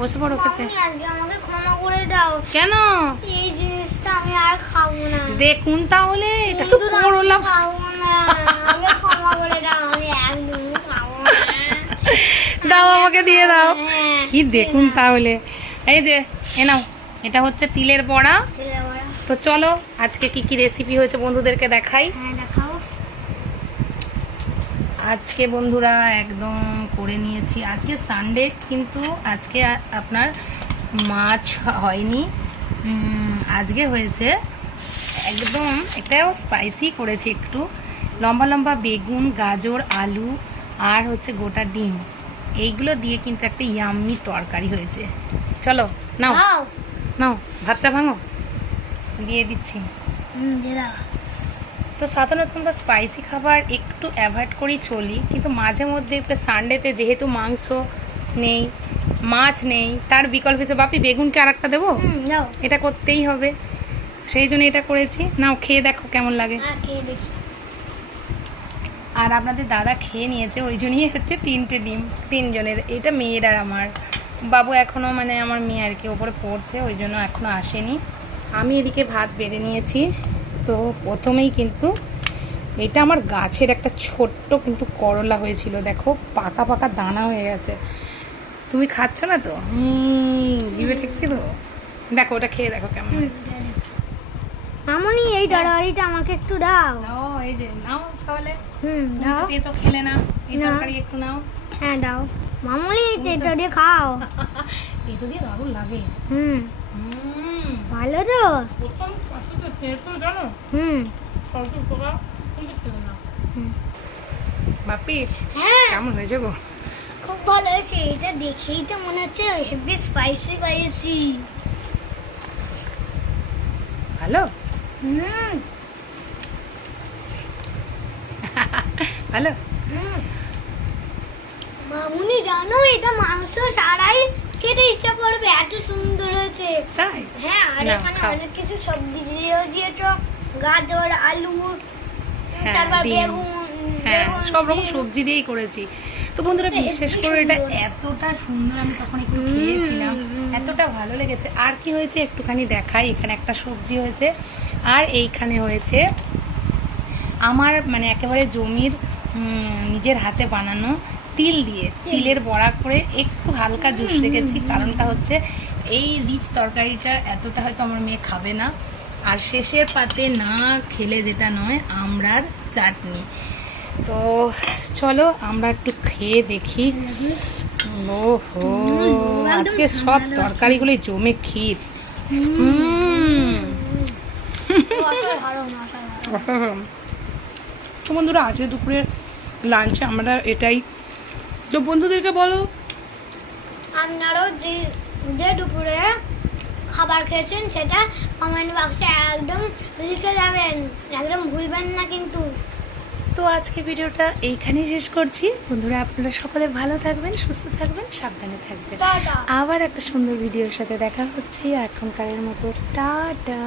বসে পড়ো খেতে। আজকে আমাকে ক্ষমা করে দাও। কেন? এই জিনিসটা আমি আর খাবো না। দেখুন তাহলে এটা তো করলা। খাবো না, আমাকে ক্ষমা করে দাও, আমি একদম খাবো না। দাও আমাকে দিয়ে দাও। হ্যাঁ, কি দেখুন তাহলে, এই যে এ নাও, এটা হচ্ছে তিলের বড়া। তেলের বড়া। তো চলো আজকে কি কি রেসিপি হয়েছে বন্ধুদেরকে দেখাই। হ্যাঁ দেখাও। আজকে বন্ধুরা একদম করে নিয়েছি, আজকে সানডে কিন্তু আজকে আপনার মাছ হয়নি, আজকে হয়েছে একদম এটাও স্পাইসি করেছি, একটু লম্বা লম্বা বেগুন, গাজর, আলু আর হচ্ছে গোটা ডিম, এইগুলো দিয়ে কিন্তু একটা ইয়াম্মি তরকারি হয়েছে। চলো নাও নাও ভাতটা ভাঙো, দিয়ে দিচ্ছি। দিয়ে দাও। তো সাধারণত আমরা স্পাইসি খাবার একটু অ্যাভয়েড করেই চলি, কিন্তু মাঝে মধ্যে সানডেতে যেহেতু মাংস নেই, মাছ নেই, তার বিকল্প হিসেবে বাপি বেগুনকে আর একটা দেবো, দাও। এটা করতেই হবে, সেই জন্য এটা করেছি। নাও খেয়ে দেখো কেমন লাগে। খেয়ে দেখি। আর আপনাদের দাদা খেয়ে নিয়েছে, ওই জন্যই হচ্ছে 3টে ডিম, 3 জনের, এটা মেয়ের আর আমার। বাবু এখনও মানে আমার মেয়ে আর কি ওপরে পড়ছে, ওই জন্য এখনও আসেনি। আমি এদিকে ভাত বেড়ে নিয়েছি। তো প্রথমেই কিন্তু এটা আমার গাছের একটা ছোট্ট কিন্তু করলা হয়েছিল, দেখো পাকা পাকা দানা হয়ে গেছে। তুমি খাচ্ছ না তো? জিভে ঠেকতে দেবো, দেখো ওটা খেয়ে দেখো কেমন হয়েছে। মামুনি এই তরকারিটা আমাকে একটু দাও। ও এই যে নাও তাহলে। দাও। তুমি তো খেলে না, এই তরকারি একটু নাও। হ্যাঁ দাও মামুনি, তেতো দিয়ে খাও। তেতো দিয়ে দারুণ লাগে। ভালো তো। প্রথম তো তেতো জানো, সরকার পোকা কিন্তু খেলে না। বাপি হ্যাঁ কেমন হয়েছে গো? খুব ভালো হয়েছে, এটা দেখেই তো মনে হচ্ছে হেভি স্পাইসি স্পাইসি। ভালো ভালো। মামুনি জানো এটা মাংস ছাড়াই খেতে ইচ্ছা করবে, এত সুন্দর হয়েছে। তাই? হ্যাঁ, আর নাও, এখানে খাও। অনেক কিছু সবজি দিয়েছো, গাজর, আলু, হ্যাঁ, তারপর ডিম। বেগুন। হ্যাঁ বেগুন, সব রকম ডিম। সবজি দিয়েই করেছি। তো বন্ধুরা এটা বিশেষ হেব্বি করে এটা সুন্দর। এতটা সুন্দর, আমি তখন একটু খেয়েছিলাম, এতটা ভালো লেগেছে। আর কি হয়েছে একটুখানি দেখাই, এখানে একটা সবজি হয়েছে, আর এইখানে হয়েছে আমার মানে একেবারে জমির নিজের হাতে বানানো তিল দিয়ে তিলের বড়া করে একটু হালকা জুস রেখেছি। কারণটা হচ্ছে এই রিচ তরকারিটার এতটা হয়তো আমার মেয়ে খাবে না। আর শেষের পাতে না খেলে যেটা নয়, আমড়ার চাটনি। তো চলো আমরা একটু খেয়ে দেখি। ওহো, আজকে সব তরকারিগুলোই জমে ক্ষীর। তো বন্ধুরা আজকে দুপুরের লাঞ্চে আমরা এটাই। তো বন্ধুদেরকে বলো আপনারাও যে দুপুরে খাবার খেয়েছেন সেটা কমেন্ট বক্সে একদম লিখে যাবেন, একদম ভুলবেন না কিন্তু। তো আজকে ভিডিওটা এইখানেই শেষ করছি বন্ধুরা। আপনারা সকলে ভালো থাকবেন, সুস্থ থাকবেন, সাবধানে থাকবেন। টাটা। আবার একটা সুন্দর ভিডিওর সাথে দেখা হচ্ছে। এখনকারের মতো টাটা।